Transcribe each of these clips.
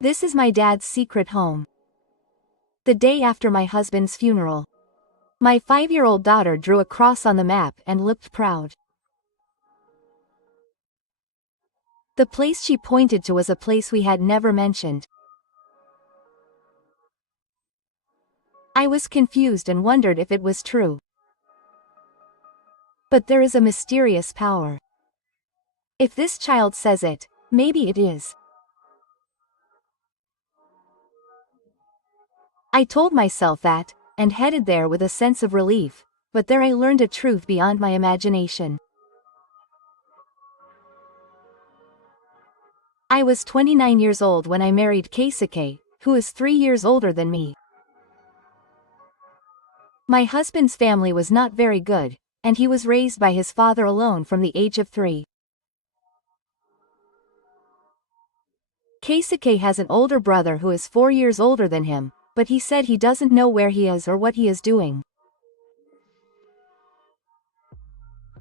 This is my dad's secret home. The day after my husband's funeral. My 5-year-old daughter drew a cross on the map and looked proud. The place she pointed to was a place we had never mentioned. I was confused and wondered if it was true. But there is a mysterious power. If this child says it, maybe it is. I told myself that, and headed there with a sense of relief, but there I learned a truth beyond my imagination. I was 29 years old when I married Keisuke, who is 3 years older than me. My husband's family was not very good, and he was raised by his father alone from the age of 3. Keisuke has an older brother who is 4 years older than him, but he said he doesn't know where he is or what he is doing.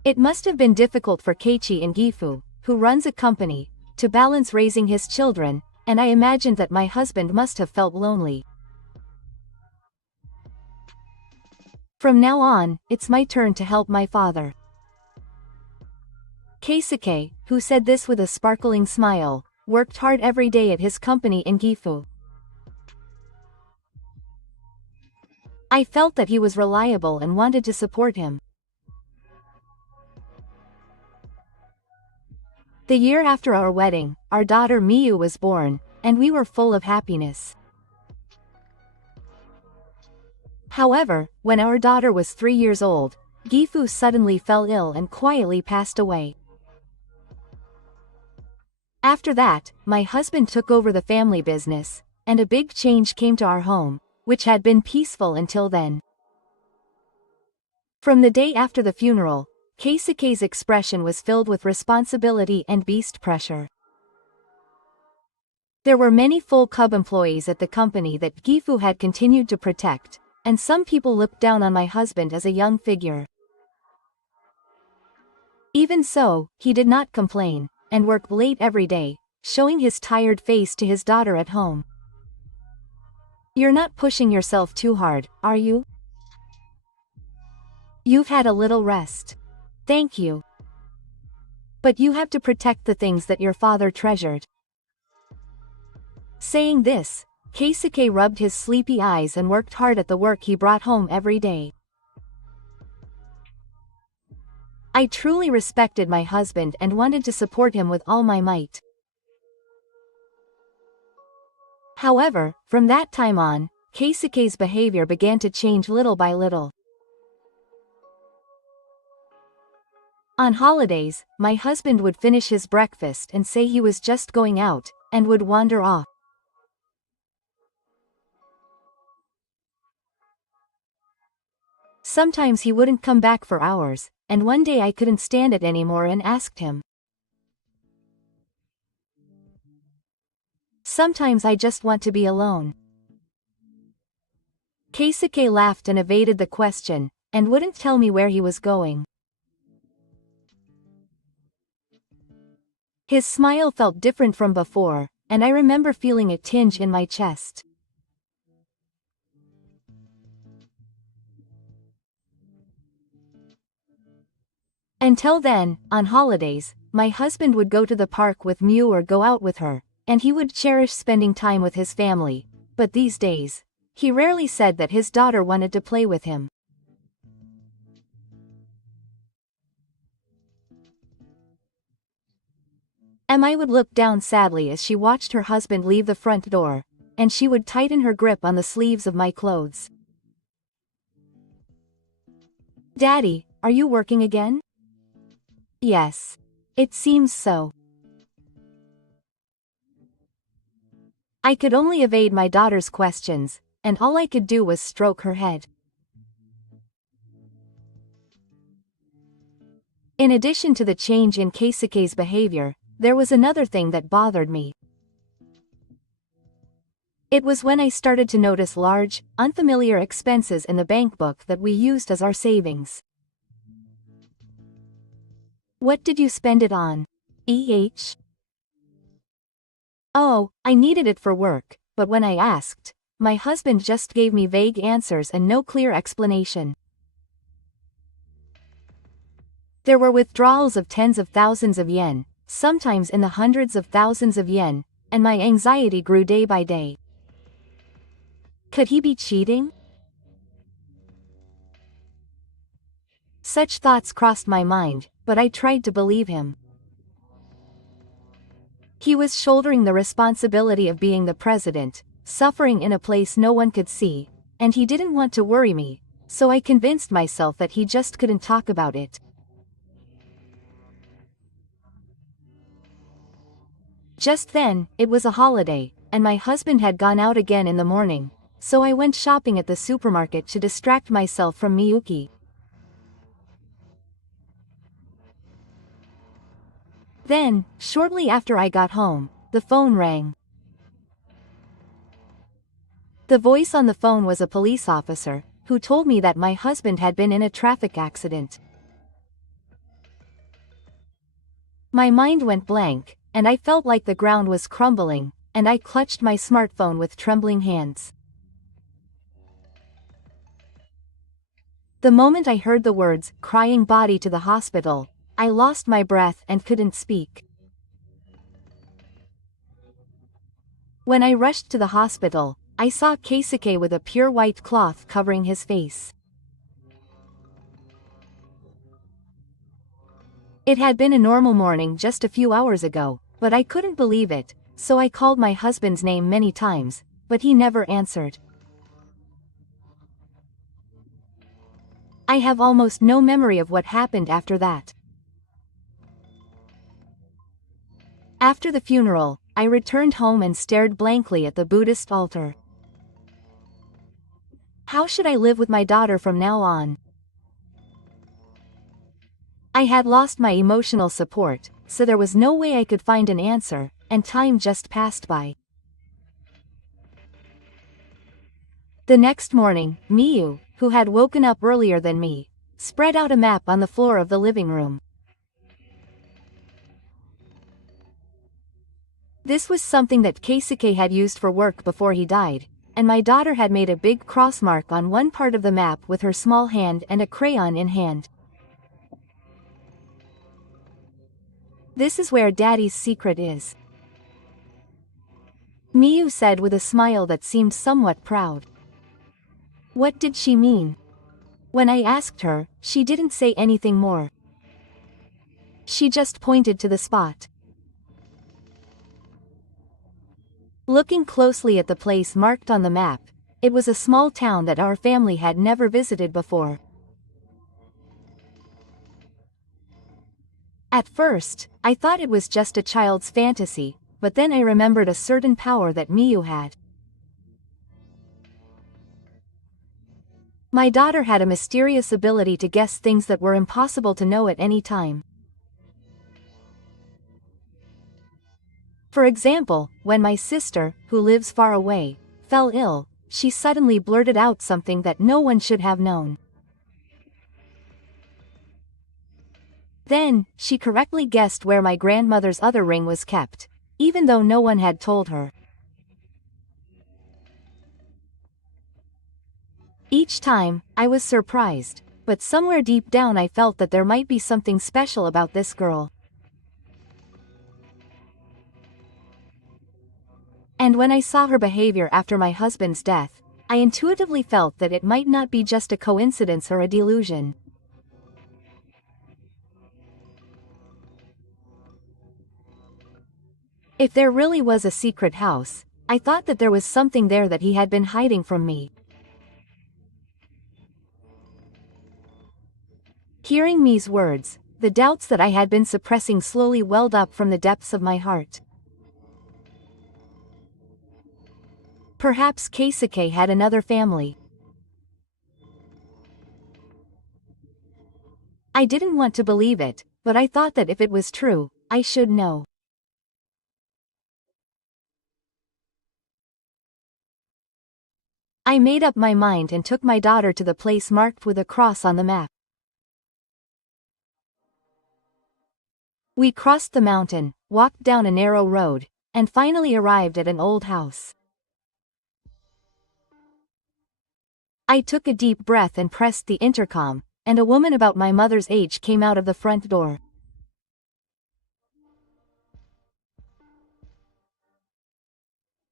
It must have been difficult for Keiichi and Gifu, who runs a company, to balance raising his children, and I imagined that my husband must have felt lonely. From now on, it's my turn to help my father. Keisuke, who said this with a sparkling smile, worked hard every day at his company in Gifu. I felt that he was reliable and wanted to support him. The year after our wedding, our daughter Miyu was born, and we were full of happiness. However, when our daughter was 3 years old, Gifu suddenly fell ill and quietly passed away. After that, my husband took over the family business, and a big change came to our home, which had been peaceful until then. From the day after the funeral, Keisuke's expression was filled with responsibility and beast pressure. There were many full cub employees at the company that Gifu had continued to protect, and some people looked down on my husband as a young figure. Even so, he did not complain, and worked late every day, showing his tired face to his daughter at home. "You're not pushing yourself too hard, are you? You've had a little rest. Thank you. But you have to protect the things that your father treasured." Saying this, Keisuke rubbed his sleepy eyes and worked hard at the work he brought home every day. I truly respected my husband and wanted to support him with all my might. However, from that time on, Keisuke's behavior began to change little by little. On holidays, my husband would finish his breakfast and say he was just going out, and would wander off. Sometimes he wouldn't come back for hours, and one day I couldn't stand it anymore and asked him. "Sometimes I just want to be alone." Keisuke laughed and evaded the question, and wouldn't tell me where he was going. His smile felt different from before, and I remember feeling a tinge in my chest. Until then, on holidays, my husband would go to the park with Miyu or go out with her, and he would cherish spending time with his family, but these days, he rarely said that his daughter wanted to play with him. Emma would look down sadly as she watched her husband leave the front door, and she would tighten her grip on the sleeves of my clothes. "Daddy, are you working again?" "Yes. It seems so." I could only evade my daughter's questions, and all I could do was stroke her head. In addition to the change in Keisuke's behavior, there was another thing that bothered me. It was when I started to notice large, unfamiliar expenses in the bank book that we used as our savings. "What did you spend it on? Oh. No, I needed it for work, but when I asked, my husband just gave me vague answers and no clear explanation. There were withdrawals of tens of thousands of yen, sometimes in the hundreds of thousands of yen, and my anxiety grew day by day. Could he be cheating? Such thoughts crossed my mind, but I tried to believe him. He was shouldering the responsibility of being the president, suffering in a place no one could see, and he didn't want to worry me, so I convinced myself that he just couldn't talk about it. Just then, it was a holiday, and my husband had gone out again in the morning, so I went shopping at the supermarket to distract myself from Miyuki. Then, shortly after I got home, the phone rang. The voice on the phone was a police officer, who told me that my husband had been in a traffic accident. My mind went blank, and I felt like the ground was crumbling, and I clutched my smartphone with trembling hands. The moment I heard the words, "crying body to the hospital," I lost my breath and couldn't speak. When I rushed to the hospital, I saw Keisuke with a pure white cloth covering his face. It had been a normal morning just a few hours ago, but I couldn't believe it, so I called my husband's name many times, but he never answered. I have almost no memory of what happened after that. After the funeral, I returned home and stared blankly at the Buddhist altar. How should I live with my daughter from now on? I had lost my emotional support, so there was no way I could find an answer, and time just passed by. The next morning, Miyu, who had woken up earlier than me, spread out a map on the floor of the living room. This was something that Keisuke had used for work before he died, and my daughter had made a big cross mark on one part of the map with her small hand and a crayon in hand. This is where Daddy's secret is, Miyu said with a smile that seemed somewhat proud. What did she mean? When I asked her, she didn't say anything more. She just pointed to the spot. Looking closely at the place marked on the map, it was a small town that our family had never visited before. At first, I thought it was just a child's fantasy, but then I remembered a certain power that Miyu had. My daughter had a mysterious ability to guess things that were impossible to know at any time. For example, when my sister, who lives far away, fell ill, she suddenly blurted out something that no one should have known. Then, she correctly guessed where my grandmother's other ring was kept, even though no one had told her. Each time, I was surprised, but somewhere deep down I felt that there might be something special about this girl. And when I saw her behavior after my husband's death, I intuitively felt that it might not be just a coincidence or a delusion. If there really was a secret house, I thought that there was something there that he had been hiding from me. Hearing Mi's words, the doubts that I had been suppressing slowly welled up from the depths of my heart. Perhaps Keisuke had another family. I didn't want to believe it, but I thought that if it was true, I should know. I made up my mind and took my daughter to the place marked with a cross on the map. We crossed the mountain, walked down a narrow road, and finally arrived at an old house. I took a deep breath and pressed the intercom, and a woman about my mother's age came out of the front door.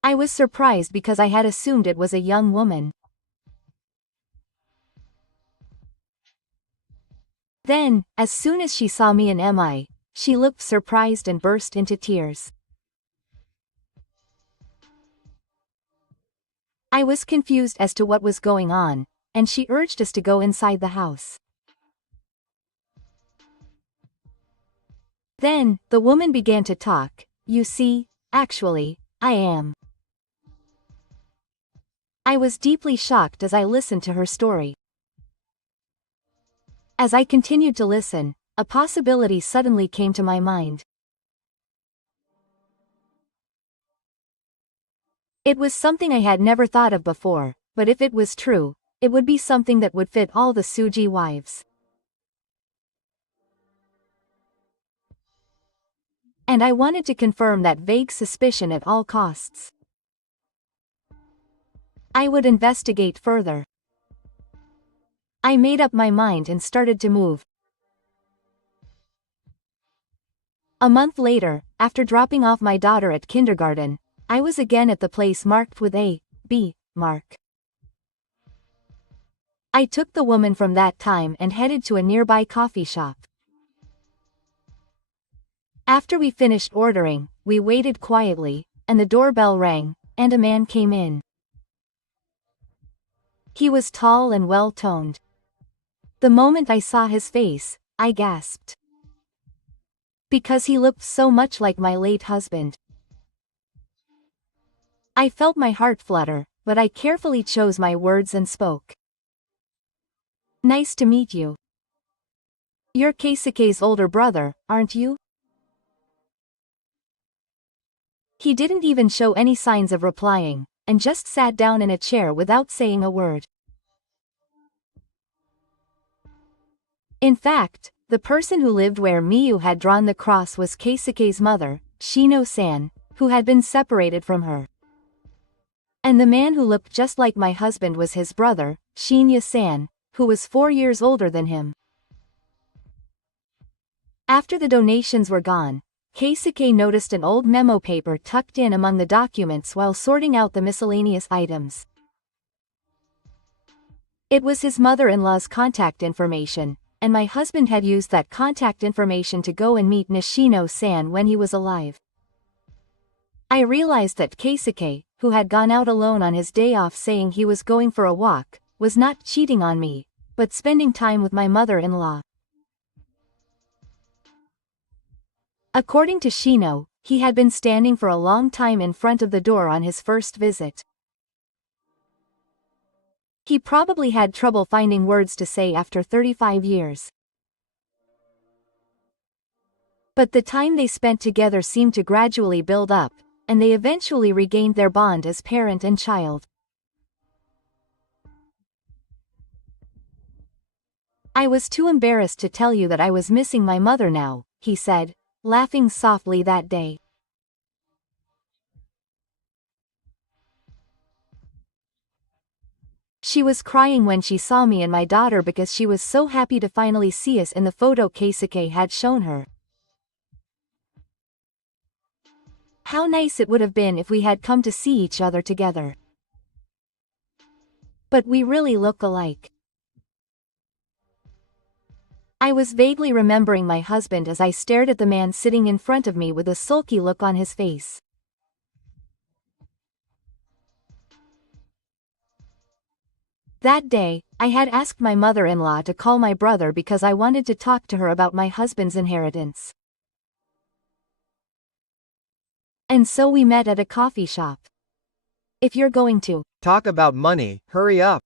I was surprised because I had assumed it was a young woman. Then, as soon as she saw me and Emma, she looked surprised and burst into tears. I was confused as to what was going on, and she urged us to go inside the house. Then, the woman began to talk. You see, actually, I am. I was deeply shocked as I listened to her story. As I continued to listen, a possibility suddenly came to my mind. It was something I had never thought of before, but if it was true, it would be something that would fit all the Suji wives. And I wanted to confirm that vague suspicion at all costs. I would investigate further. I made up my mind and started to move. A month later, after dropping off my daughter at kindergarten, I was again at the place marked with a B mark. I took the woman from that time and headed to a nearby coffee shop. After we finished ordering, we waited quietly, and the doorbell rang, and a man came in. He was tall and well-toned. The moment I saw his face, I gasped. Because he looked so much like my late husband. I felt my heart flutter, but I carefully chose my words and spoke. Nice to meet you. You're Keisuke's older brother, aren't you? He didn't even show any signs of replying, and just sat down in a chair without saying a word. In fact, the person who lived where Miyu had drawn the cross was Keisuke's mother, Shino-san, who had been separated from her. And the man who looked just like my husband was his brother, Shinya-san, who was 4 years older than him. After the donations were gone, Keisuke noticed an old memo paper tucked in among the documents while sorting out the miscellaneous items. It was his mother-in-law's contact information, and my husband had used that contact information to go and meet Nishino-san when he was alive. I realized that Keisuke, who had gone out alone on his day off saying he was going for a walk, was not cheating on me, but spending time with my mother-in-law. According to Shino, he had been standing for a long time in front of the door on his first visit. He probably had trouble finding words to say after 35 years. But the time they spent together seemed to gradually build up, and they eventually regained their bond as parent and child. I was too embarrassed to tell you that I was missing my mother now, he said, laughing softly that day. She was crying when she saw me and my daughter because she was so happy to finally see us in the photo Keisuke had shown her. How nice it would have been if we had come to see each other together. But we really look alike. I was vaguely remembering my husband as I stared at the man sitting in front of me with a sulky look on his face. That day, I had asked my mother-in-law to call my brother because I wanted to talk to her about my husband's inheritance. And so we met at a coffee shop. If you're going to talk about money, hurry up.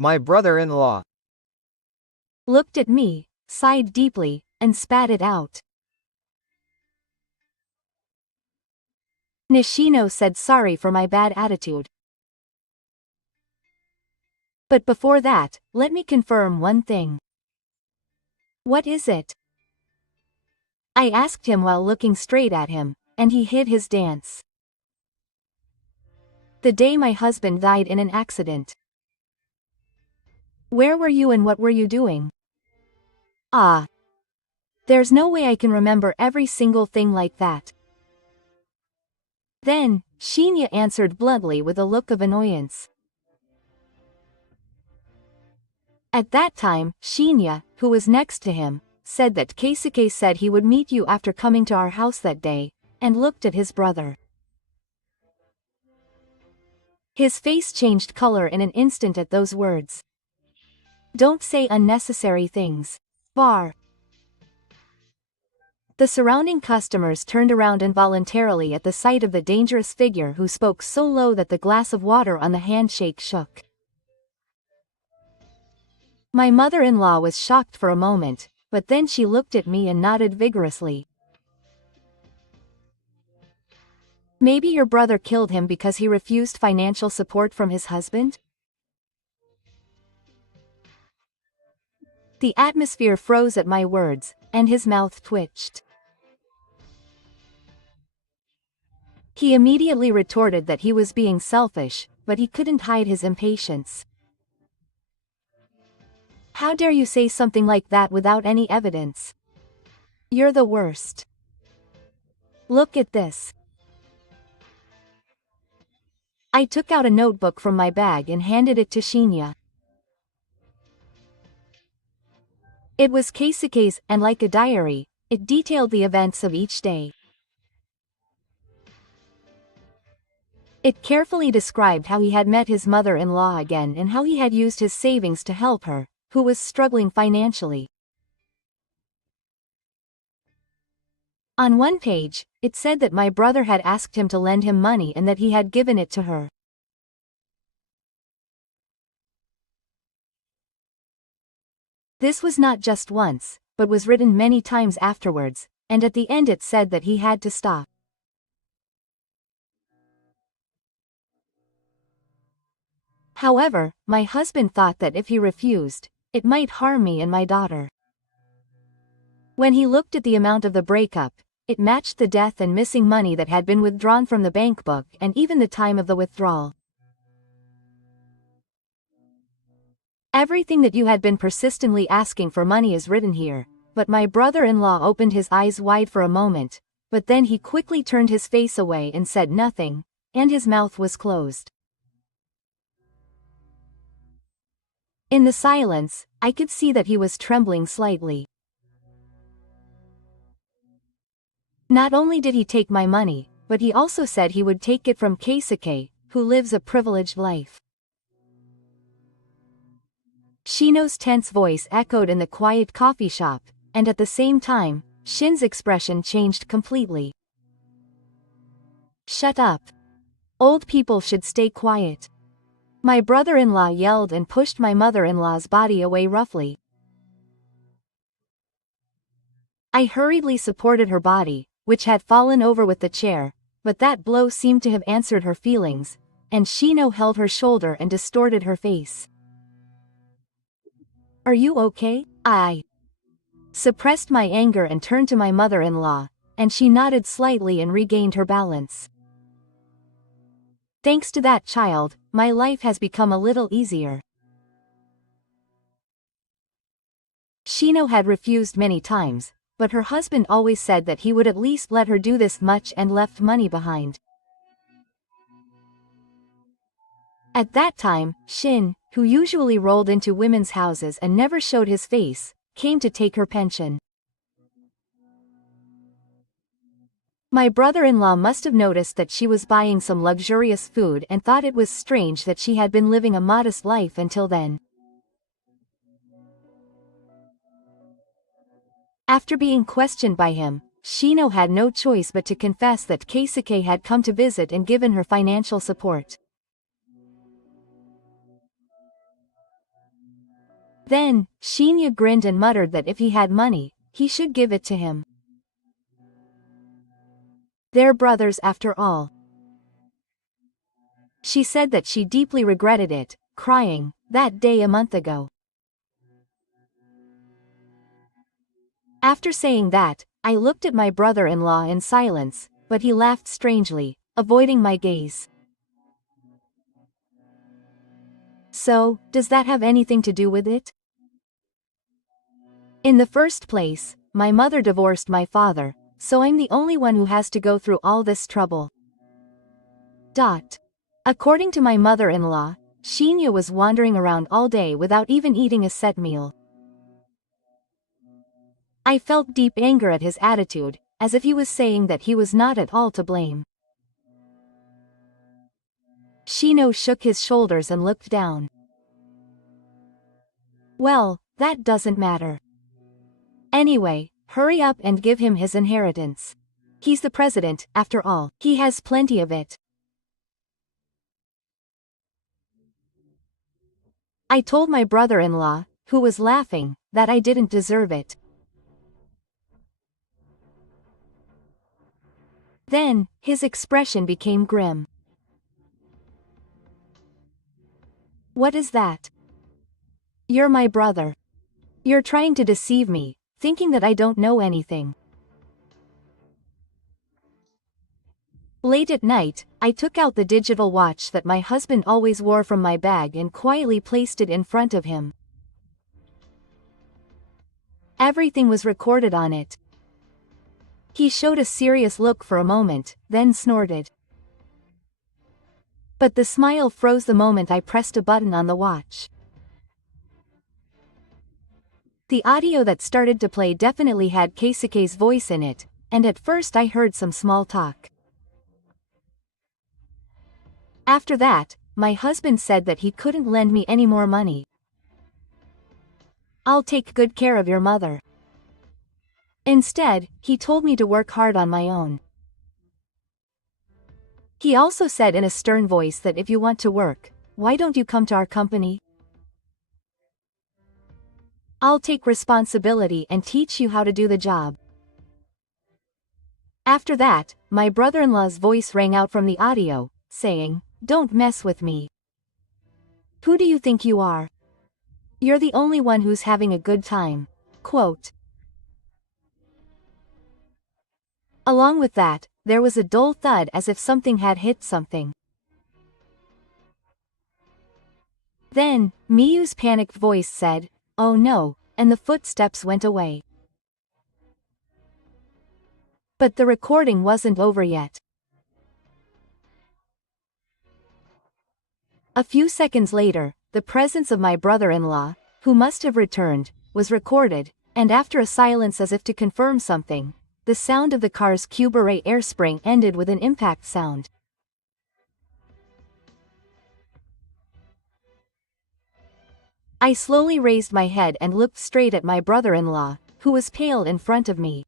My brother-in-law looked at me, sighed deeply, and spat it out. Nishino said sorry for my bad attitude. But before that, let me confirm one thing. What is it? I asked him while looking straight at him, and he hid his dance. The day my husband died in an accident. Where were you and what were you doing? Ah. There's no way I can remember every single thing like that. Then, Shinya answered bluntly with a look of annoyance. At that time, Shinya, who was next to him, said that Keisuke said he would meet you after coming to our house that day, and looked at his brother. His face changed color in an instant at those words. Don't say unnecessary things. Bar. The surrounding customers turned around involuntarily at the sight of the dangerous figure who spoke so low that the glass of water on the handshake shook. My mother-in-law was shocked for a moment, but then she looked at me and nodded vigorously. Maybe your brother killed him because he refused financial support from his husband? The atmosphere froze at my words, and his mouth twitched. He immediately retorted that he was being selfish, but he couldn't hide his impatience. How dare you say something like that without any evidence? You're the worst. Look at this. I took out a notebook from my bag and handed it to Shinya. It was Keisuke's, and like a diary, it detailed the events of each day. It carefully described how he had met his mother-in-law again and how he had used his savings to help her, who was struggling financially. On one page, it said that my brother had asked him to lend him money and that he had given it to her. This was not just once, but was written many times afterwards, and at the end it said that he had to stop. However, my husband thought that if he refused, it might harm me and my daughter. When he looked at the amount of the breakup, it matched the death and missing money that had been withdrawn from the bank book and even the time of the withdrawal. Everything that you had been persistently asking for money is written here, but my brother-in-law opened his eyes wide for a moment, but then he quickly turned his face away and said nothing, and his mouth was closed. In the silence, I could see that he was trembling slightly. Not only did he take my money, but he also said he would take it from Keisuke, who lives a privileged life. Shino's tense voice echoed in the quiet coffee shop, and at the same time, Shin's expression changed completely. Shut up. Old people should stay quiet. My brother-in-law yelled and pushed my mother-in-law's body away roughly. I hurriedly supported her body, which had fallen over with the chair, but that blow seemed to have answered her feelings, and Shino held her shoulder and distorted her face. Are you okay? I suppressed my anger and turned to my mother-in-law, and she nodded slightly and regained her balance. Thanks to that child, my life has become a little easier. Shino had refused many times, but her husband always said that he would at least let her do this much and left money behind. At that time, Shin, who usually rolled into women's houses and never showed his face, came to take her pension. My brother-in-law must have noticed that she was buying some luxurious food and thought it was strange that she had been living a modest life until then. After being questioned by him, Shino had no choice but to confess that Keisuke had come to visit and given her financial support. Then, Shinya grinned and muttered that if he had money, he should give it to him. They're brothers after all. She said that she deeply regretted it, crying, that day a month ago. After saying that, I looked at my brother-in-law in silence, but he laughed strangely, avoiding my gaze. So, does that have anything to do with it? In the first place, my mother divorced my father, so I'm the only one who has to go through all this trouble. According to my mother-in-law, Shinya was wandering around all day without even eating a set meal. I felt deep anger at his attitude, as if he was saying that he was not at all to blame. Shino shook his shoulders and looked down. Well, that doesn't matter. Anyway, hurry up and give him his inheritance. He's the president, after all. He has plenty of it. I told my brother-in-law, who was laughing, that I didn't deserve it. Then, his expression became grim. What is that? You're my brother. You're trying to deceive me, thinking that I don't know anything. Late at night, I took out the digital watch that my husband always wore from my bag and quietly placed it in front of him. Everything was recorded on it. He showed a serious look for a moment, then snorted. But the smile froze the moment I pressed a button on the watch. The audio that started to play definitely had Keisuke's voice in it, and at first I heard some small talk. After that, my husband said that he couldn't lend me any more money. I'll take good care of your mother. Instead, he told me to work hard on my own. He also said in a stern voice that if you want to work, why don't you come to our company? I'll take responsibility and teach you how to do the job. After that, my brother-in-law's voice rang out from the audio, saying, "Don't mess with me. Who do you think you are? You're the only one who's having a good time." Quote. Along with that, there was a dull thud as if something had hit something. Then, Miyu's panicked voice said, "Oh no," and the footsteps went away. But the recording wasn't over yet. A few seconds later, the presence of my brother-in-law, who must have returned, was recorded, and after a silence as if to confirm something, the sound of the car's Cuberay air spring ended with an impact sound. I slowly raised my head and looked straight at my brother-in-law, who was pale in front of me.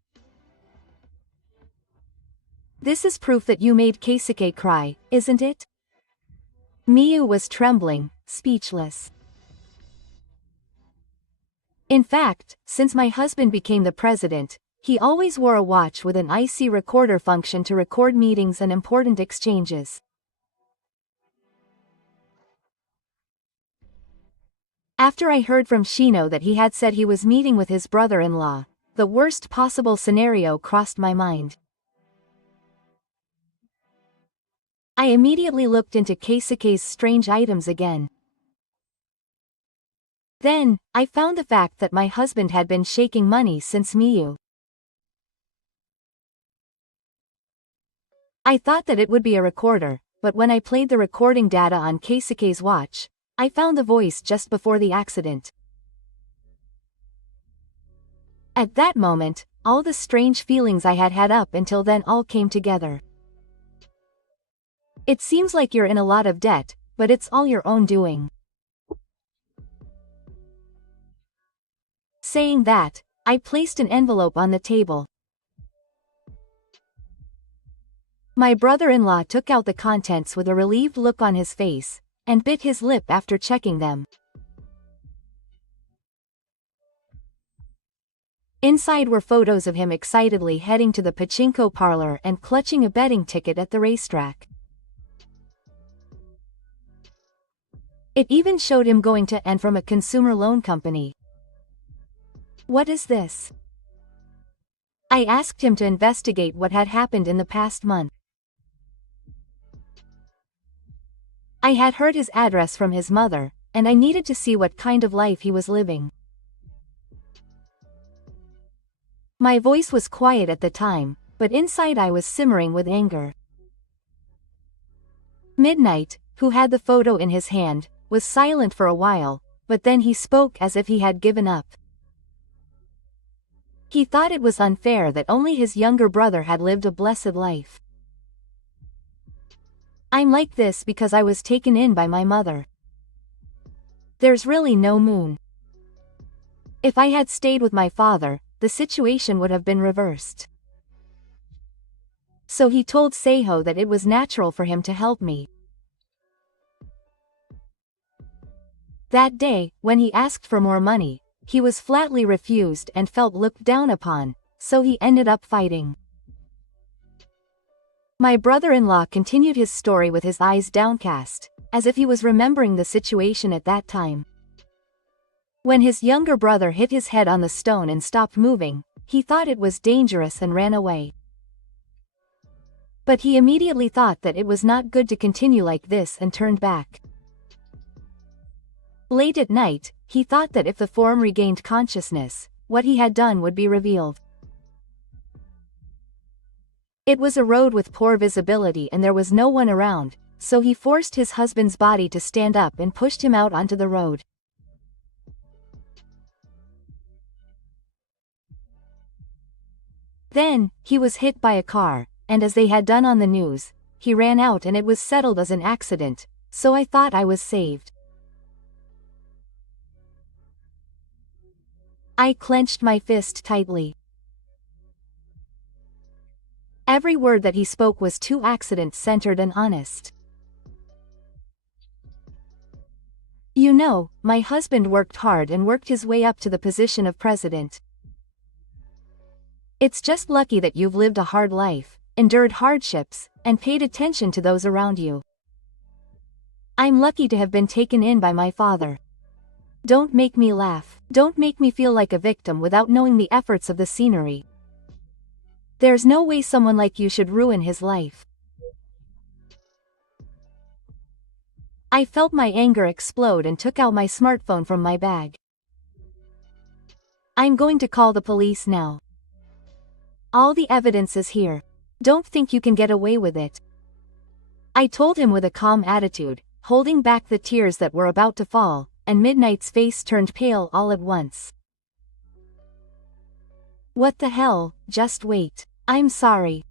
"This is proof that you made Keisuke cry, isn't it?" Miyu was trembling, speechless. In fact, since my husband became the president, he always wore a watch with an IC recorder function to record meetings and important exchanges. After I heard from Shino that he had said he was meeting with his brother-in-law, the worst possible scenario crossed my mind. I immediately looked into Keisuke's strange items again. Then, I found the fact that my husband had been shaking money since Miyu. I thought that it would be a recorder, but when I played the recording data on Keisuke's watch, I found the voice just before the accident. At that moment, all the strange feelings I had had up until then all came together. It seems like you're in a lot of debt, but it's all your own doing. Saying that, I placed an envelope on the table. My brother-in-law took out the contents with a relieved look on his face, and bit his lip after checking them. Inside were photos of him excitedly heading to the pachinko parlor and clutching a betting ticket at the racetrack. It even showed him going to and from a consumer loan company. What is this? I asked him to investigate what had happened in the past month. I had heard his address from his mother, and I needed to see what kind of life he was living. My voice was quiet at the time, but inside I was simmering with anger. Midnight, who had the photo in his hand, was silent for a while, but then he spoke as if he had given up. He thought it was unfair that only his younger brother had lived a blessed life. I'm like this because I was taken in by my mother. There's really no moon. If I had stayed with my father, the situation would have been reversed. So he told Seiho that it was natural for him to help me. That day, when he asked for more money, he was flatly refused and felt looked down upon, so he ended up fighting. My brother-in-law continued his story with his eyes downcast, as if he was remembering the situation at that time. When his younger brother hit his head on the stone and stopped moving, he thought it was dangerous and ran away. But he immediately thought that it was not good to continue like this and turned back. Late at night, he thought that if the form regained consciousness, what he had done would be revealed. It was a road with poor visibility and there was no one around, so he forced his husband's body to stand up and pushed him out onto the road. Then, he was hit by a car, and as they had done on the news, he ran out and it was settled as an accident, so I thought I was saved. I clenched my fist tightly. Every word that he spoke was too accident-centered and honest. You know, my husband worked hard and worked his way up to the position of president. It's just lucky that you've lived a hard life, endured hardships, and paid attention to those around you. I'm lucky to have been taken in by my father. Don't make me laugh. Don't make me feel like a victim without knowing the efforts of the scenery. There's no way someone like you should ruin his life. I felt my anger explode and took out my smartphone from my bag. I'm going to call the police now. All the evidence is here. Don't think you can get away with it. I told him with a calm attitude, holding back the tears that were about to fall, and Midnight's face turned pale all at once. What the hell, just wait. I'm sorry.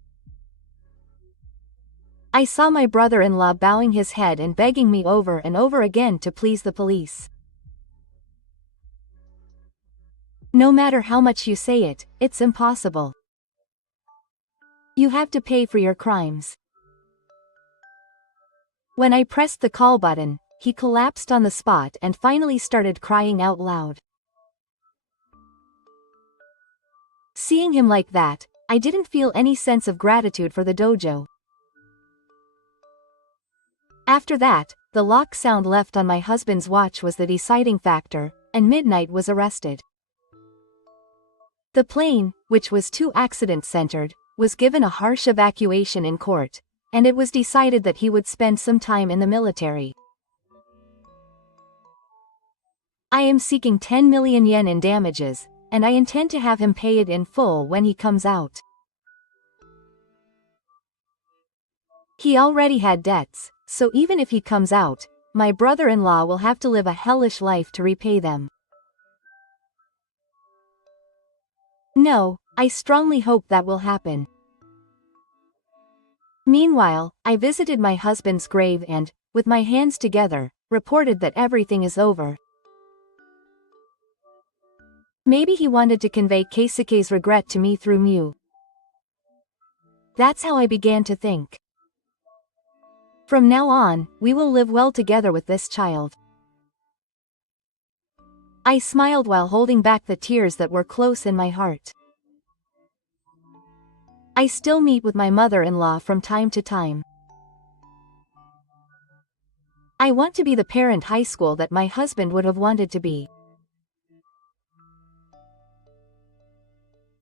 I saw my brother-in-law bowing his head and begging me over and over again to please the police. No matter how much you say it, it's impossible. You have to pay for your crimes. When I pressed the call button, he collapsed on the spot and finally started crying out loud. Seeing him like that, I didn't feel any sense of gratitude for the dojo. After that, the lock sound left on my husband's watch was the deciding factor, and Midnight was arrested. The plane, which was too accident-centered, was given a harsh evacuation in court, and it was decided that he would spend some time in the military. I am seeking 10 million yen in damages, and I intend to have him pay it in full when he comes out. He already had debts, so even if he comes out, my brother-in-law will have to live a hellish life to repay them. No, I strongly hope that will happen. Meanwhile, I visited my husband's grave and, with my hands together, reported that everything is over. Maybe he wanted to convey Keisuke's regret to me through Mew. That's how I began to think. From now on, we will live well together with this child. I smiled while holding back the tears that were close in my heart. I still meet with my mother-in-law from time to time. I want to be the parent high school that my husband would have wanted to be.